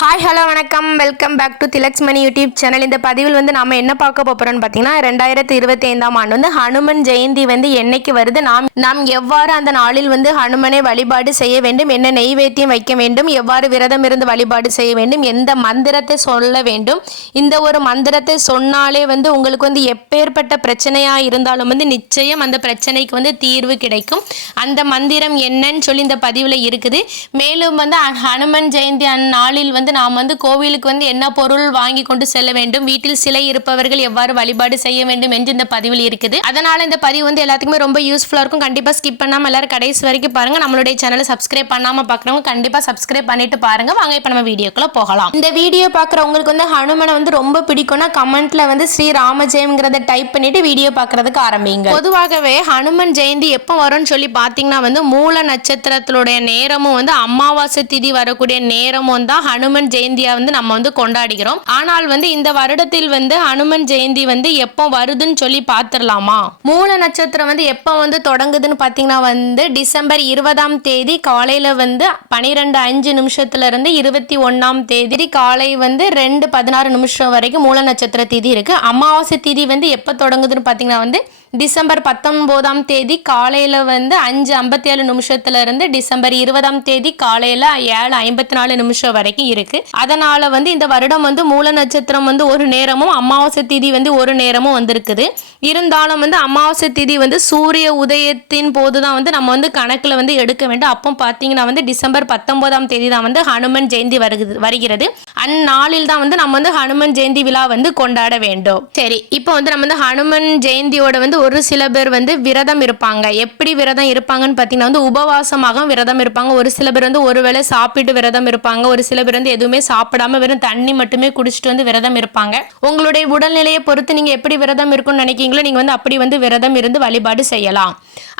Hi hello வணக்கம், welcome back to Thilaks Mani YouTube channel. இந்த பதிவில் வந்து நம்ம என்ன பார்க்க போகிறோம்னு பார்த்தீங்கன்னா 2025ஆம் ஆண்டு வந்து ஹனுமன் ஜெயந்தி வந்து என்னைக்கு வருது, நாம் எவ்வாறு அந்த நாளில் வந்து ஹனுமனை வழிபாடு செய்ய வேண்டும், என்ன நெய்வேத்தியம் வைக்க வேண்டும், எவ்வாறு விரதம் இருந்து வழிபாடு செய்ய வேண்டும், எந்த மந்திரத்தை சொல்ல வேண்டும். இந்த ஒரு மந்திரத்தை சொன்னாலே வந்து உங்களுக்கு வந்து எப்பேற்பட்ட பிரச்சனையாக இருந்தாலும் வந்து நிச்சயம் அந்த பிரச்சனைக்கு வந்து தீர்வு கிடைக்கும். அந்த மந்திரம் என்னன்னு சொல்லி இந்த பதிவில் இருக்குது. மேலும் வந்து ஹனுமன் ஜெயந்தி நாளில் வந்து நாம் வந்து கோவிலுக்கு வந்து என்ன பொருள் வாங்கி கொண்டு செல்ல வேண்டும், வீட்டில் சிலை இருப்பவர்கள் எவ்வாறு வழிபாடு செய்ய வேண்டும் என்று இந்த பதிவில் இருக்குது. அதனால இந்த பதிவு வந்து எல்லாத்துக்குமே ரொம்ப யூஸ்ஃபுல்லா இருக்கும். கண்டிப்பா ஸ்கிப் பண்ணாம எல்லாரும் கடைசி வரைக்கும் பாருங்க. நம்மளுடைய சேனலை சப்ஸ்கிரைப் பண்ணாம பாக்குறவங்க கண்டிப்பா சப்ஸ்கிரைப் பண்ணிட்டு பாருங்க. வாங்க இப்ப நம்ம வீடியோக்குள்ள போகலாம். இந்த வீடியோ பாக்குறவங்களுக்கு வந்து ஹனுமனை வந்து ரொம்ப பிடிக்கும்னா கமெண்ட்ல வந்து ஸ்ரீ ராமஜெயம்ங்கிறத டைப் பண்ணிட்டு வீடியோ பாக்குறதுக்கு ஆரம்பிங்க. பொதுவாகவே ஹனுமன் ஜெயந்தி எப்போ வரும்னு சொல்லி பாத்தீங்கன்னா வந்து மூல நட்சத்திரத்தினுடைய நேரமும் வந்து அமாவாசை திதி வரக்கூடிய நேரமும் தான் ஹனுமன் ஜெயந்தியா வந்து நம்ம வந்து கொண்டாடுகிறோம். ஆனால் வந்து இந்த வருடத்தில் வந்து ஹனுமன் ஜெயந்தி வந்து எப்போ வருதுன்னு சொல்லி பாத்துடலாமா? மூல நட்சத்திரம் வந்து எப்போ வந்து தொடங்குதுன்னு பாத்தீங்கன்னா வந்து டிசம்பர் 20ஆம் தேதி காலையில வந்து 12:05 இருந்து 21ஆம் தேதி காலை வந்து 2:16 வரைக்கும் மூல நட்சத்திர திதி இருக்கு. அமாவாசை திதி வந்து எப்போ தொடங்குதுன்னு பாத்தீங்கன்னா வந்து டிசம்பர் 19ஆம் தேதி காலையில வந்து 5:57 இருந்து டிசம்பர் 20ஆம் தேதி காலையில 7:54 வரைக்கும் இருக்கு. அதனால வந்து இந்த வருடம் வந்து மூல நட்சத்திரம் வந்து ஒரு நேரமும் அமாவாசை திதி வந்து ஒரு நேரமும் வந்திருக்குது. இருந்தாலும் வந்து அமாவாசை திதி வந்து சூரிய உதயத்தின் போதுதான் வந்து நம்ம வந்து கணக்குல வந்து எடுக்க வேண்டும். அப்போ பாத்தீங்கன்னா வந்து டிசம்பர் 19ஆம் தேதி தான் வந்து ஹனுமன் ஜெயந்தி வருகிறது. அந்நாளில் தான் வந்து நம்ம வந்து ஹனுமன் ஜெயந்தி விழா வந்து கொண்டாட வேண்டும். சரி, இப்போ வந்து நம்ம வந்து ஹனுமன் ஜெயந்தியோட வந்து ஒரு சில பேர் வந்து விரதம் இருப்பாங்க. எப்படி விரதம் இருப்பாங்கன்னு பார்த்தீங்கன்னா வந்து உபவாசமாக விரதம் இருப்பாங்க. ஒரு சில பேர் வந்து ஒருவேளை சாப்பிட்டு விரதம் இருப்பாங்க. ஒரு சில பேர் வந்து எதுவுமே சாப்பிடாம வெறும் தண்ணி மட்டுமே குடிச்சிட்டு வந்து விரதம் இருப்பாங்க. உங்களுடைய உடல்நிலையை பொறுத்து நீங்க எப்படி விரதம் இருக்கும்னு நினைக்கிறீங்களோ நீங்க வந்து அப்படி வந்து விரதம் இருந்து வழிபாடு செய்யலாம்.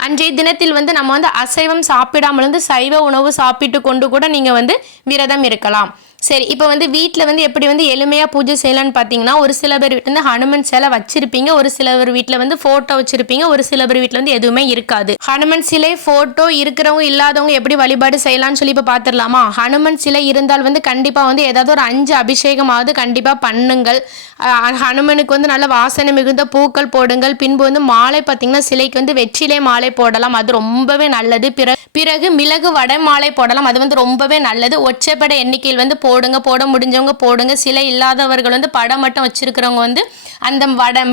அன்றைய தினத்தில் வந்து நம்ம வந்து அசைவம் சாப்பிடாமல் இருந்து சைவ உணவு சாப்பிட்டு கொண்டு கூட நீங்க வந்து விரதம் இருக்கலாம். சரி, இப்போ வந்து வீட்டில் வந்து எப்படி வந்து எளிமையாக பூஜை செய்யலான்னு பார்த்தீங்கன்னா ஒரு சில பேர் வீட்டில் வந்து ஹனுமன் சிலை வச்சிருப்பீங்க, ஒரு சில பேர் வீட்டில் வந்து ஃபோட்டோ வச்சிருப்பீங்க, ஒரு சில பேர் வீட்டில் வந்து எதுவுமே இருக்காது. ஹனுமன் சிலை ஃபோட்டோ இருக்கிறவங்க இல்லாதவங்க எப்படி வழிபாடு செய்யலாம்னு சொல்லி இப்போ பார்த்துடலாமா? ஹனுமன் சிலை இருந்தால் வந்து கண்டிப்பாக வந்து ஏதாவது ஒரு 5 அபிஷேகமாவது கண்டிப்பாக பண்ணுங்கள். ஹனுமனுக்கு வந்து நல்ல வாசனை மிகுந்த பூக்கள் போடுங்கள். பின்பு வந்து மாலை பார்த்தீங்கன்னா சிலைக்கு வந்து வெற்றிலை மாலை போடலாம், அது ரொம்பவே நல்லது. பிறகு மிளகு வடை மாலை போடலாம், அது வந்து ரொம்பவே நல்லது. ஒற்றைப்படை எண்ணிக்கையில் வந்து போடுங்க, போட முடிஞ்சவங்க போடுங்க. சிலை இல்லாதவர்கள் வந்து படம் மட்டும் வச்சிருக்கிறவங்க வந்து அந்த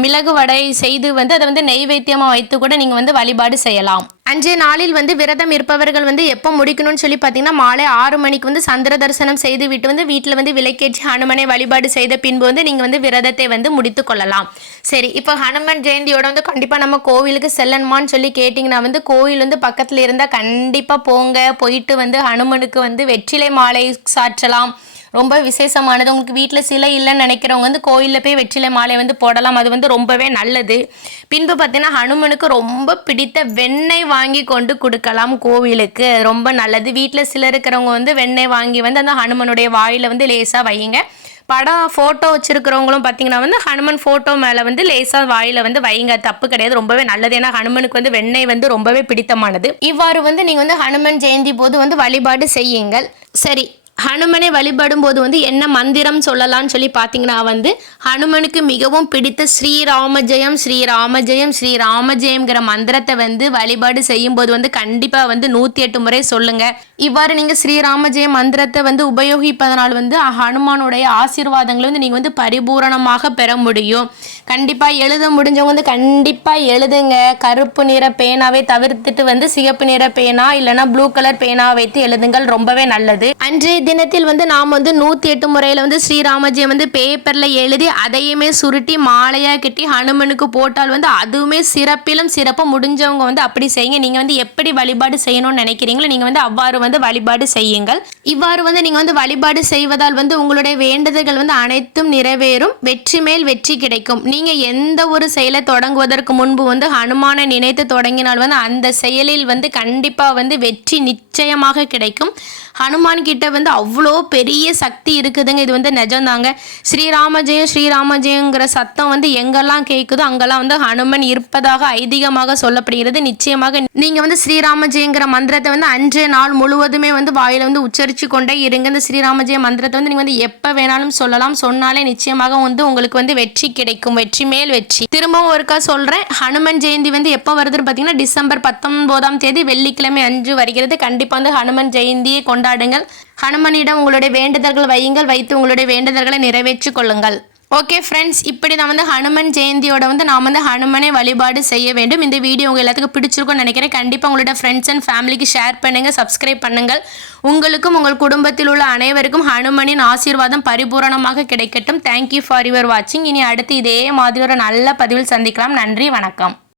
மிளகு வடை செய்து வந்து அதை வந்து நெய்வேத்தியமா வைத்து கூட நீங்க வந்து வழிபாடு செய்யலாம். அன்றைய நாளில் வந்து விரதம் இருப்பவர்கள் வந்து எப்போ முடிக்கணும்னு சொல்லி பார்த்தீங்கன்னா மாலை 6 மணிக்கு வந்து சந்திர தரிசனம் செய்து விட்டு வந்து வீட்டில் வந்து விளக்கேற்றி ஹனுமனை வழிபாடு செய்த பின்பு வந்து நீங்கள் வந்து விரதத்தை வந்து முடித்து கொள்ளலாம். சரி, இப்போ ஹனுமன் ஜெயந்தியோட வந்து கண்டிப்பாக நம்ம கோவிலுக்கு செல்லணுமான்னு சொல்லி கேட்டிங்கன்னா வந்து கோவில் வந்து பக்கத்தில் இருந்தால் கண்டிப்பாக போங்க. போயிட்டு வந்து ஹனுமனுக்கு வந்து வெற்றிலை மாலை சாற்றலாம். ரொம்ப விசேஷமானது. உங்களுக்கு வீட்டில் சிலை இல்லைன்னு நினைக்கிறவங்க வந்து கோயிலில் போய் வெற்றிலை மாலை வந்து போடலாம், அது வந்து ரொம்பவே நல்லது. பின்பு பார்த்தீங்கன்னா ஹனுமனுக்கு ரொம்ப பிடித்த வெண்ணெய் வாங்கி கொண்டு கொடுக்கலாம் கோவிலுக்கு, ரொம்ப நல்லது. வீட்டில் சில இருக்கிறவங்க வந்து வெண்ணெய் வாங்கி வந்து அந்த ஹனுமனுடைய வாயில் வந்து லேசாக வையுங்க. படம் ஃபோட்டோ வச்சுருக்கிறவங்களும் பார்த்தீங்கன்னா வந்து ஹனுமன் ஃபோட்டோ மேலே வந்து லேசாக வாயில் வந்து வைங்க, தப்பு கிடையாது, ரொம்பவே நல்லது. ஏன்னா ஹனுமனுக்கு வந்து வெண்ணெய் வந்து ரொம்பவே பிடித்தமானது. இவ்வாறு வந்து நீங்கள் வந்து ஹனுமன் ஜெயந்தி போது வந்து வழிபாடு செய்யுங்கள். சரி, ஹனுமனை வழிபடும் போது வந்து என்ன மந்திரம் சொல்லலாம்னு சொல்லி பார்த்தீங்கன்னா வந்து ஹனுமனுக்கு மிகவும் பிடித்த ஸ்ரீராமஜெயம் ஸ்ரீராமஜெயம் ஸ்ரீராமஜெயம்ங்கிற மந்திரத்தை வந்து வழிபாடு செய்யும் போது வந்து கண்டிப்பாக வந்து 108 முறை சொல்லுங்க. இவ்வாறு நீங்கள் ஸ்ரீராமஜெயம் மந்திரத்தை வந்து உபயோகிப்பதனால் வந்து ஹனுமானுடைய ஆசீர்வாதங்களை வந்து நீங்கள் வந்து பரிபூரணமாக பெற முடியும். கண்டிப்பாக எழுத முடிஞ்சவங்க வந்து கண்டிப்பாக எழுதுங்க. கருப்பு நிற பேனாவை தவிர்த்துட்டு வந்து சிகப்பு நிற பேனா இல்லைன்னா ப்ளூ கலர் பேனா வைத்து எழுதுங்கள், ரொம்பவே நல்லது. அன்றைய தினத்தில் வந்து நாம் வந்து 108 முறையில் வந்து ஸ்ரீராமஜெயம் வந்து பேப்பரில் எழுதி அதையுமே சுருட்டி மாலையாக கட்டி ஹனுமனுக்கு போட்டால் வந்து அதுவுமே சிறப்பிலும் சிறப்பு. முடிஞ்சவங்க வந்து அப்படி செய்யுங்க. நீங்கள் வந்து எப்படி வழிபாடு செய்யணும்னு நினைக்கிறீங்களோ நீங்கள் வந்து அவ்வாறு வந்து வழிபாடு செய்யுங்கள். இவ்வாறு வந்து நீங்கள் வந்து வழிபாடு செய்வதால் வந்து உங்களுடைய வேண்டுதல்கள் வந்து அனைத்தும் நிறைவேறும், வெற்றி மேல் வெற்றி கிடைக்கும். நீங்கள் எந்த ஒரு செயலை தொடங்குவதற்கு முன்பு வந்து ஹனுமானை நினைத்து தொடங்கினால் வந்து அந்த செயலில் வந்து கண்டிப்பாக வந்து வெற்றி நிச்சயமாக கிடைக்கும். ஹனுமான் கிட்ட வந்து அவ்வளோ பெரிய சக்தி இருக்குதுங்க. இது வந்து நிஜம்தாங்க. ஸ்ரீராம ஜெயம் ஸ்ரீராம ஜெயங்கிற சத்தம் வந்து எங்கெல்லாம் கேட்குதோ அங்கெல்லாம் வந்து ஹனுமன் இருப்பதாக ஐதீகமாக சொல்லப்படுகிறது. நிச்சயமாக நீங்க வந்து ஸ்ரீராம ஜெயங்கிற மந்திரத்தை வந்து அன்றைய நாள் முழுவதுமே வந்து வாயில வந்து உச்சரிச்சு கொண்டே இருங்க. இந்த ஸ்ரீராம ஜெய மந்திரத்தை வந்து நீங்க வந்து எப்ப வேணாலும் சொல்லலாம். சொன்னாலே நிச்சயமாக வந்து உங்களுக்கு வந்து வெற்றி கிடைக்கும். வெற்றி மேல் வெற்றி. திரும்பவும் ஒருக்கா சொல்றேன், ஹனுமன் ஜெயந்தி வந்து எப்போ வருதுன்னு பார்த்தீங்கன்னா டிசம்பர் 19ஆம் தேதி வெள்ளிக்கிழமை அன்று வருகிறது. கண்டிப்பா வந்து ஹனுமன் ஜெயந்தியை கொண்டாடுங்கள். ஹனுமனிடம் உங்களுடைய வேண்டுதல்கள் வையுங்கள். வைத்து உங்களுடைய வேண்டுதல்களை நிறைவேற்றிக் கொள்ளுங்கள். ஓகே ஃப்ரெண்ட்ஸ், இப்படி தான் வந்து ஹனுமன் ஜெயந்தியோட வந்து நாம் வந்து ஹனுமனை வழிபாடு செய்ய வேண்டும். இந்த வீடியோ உங்கள் எல்லாத்துக்கும் பிடிச்சிருக்கும்னு நினைக்கிறேன். கண்டிப்பாக உங்களோட ஃப்ரெண்ட்ஸ் அண்ட் ஃபேமிலிக்கு ஷேர் பண்ணுங்கள், சப்ஸ்கிரைப் பண்ணுங்கள். உங்களுக்கும் உங்கள் குடும்பத்தில் உள்ள அனைவருக்கும் ஹனுமனின் ஆசீர்வாதம் பரிபூரணமாக கிடைக்கட்டும். தேங்க்யூ ஃபார் யுவர் வாட்சிங். இனி அடுத்து இதே மாதிரி ஒரு நல்ல பதிவில் சந்திக்கலாம். நன்றி, வணக்கம்.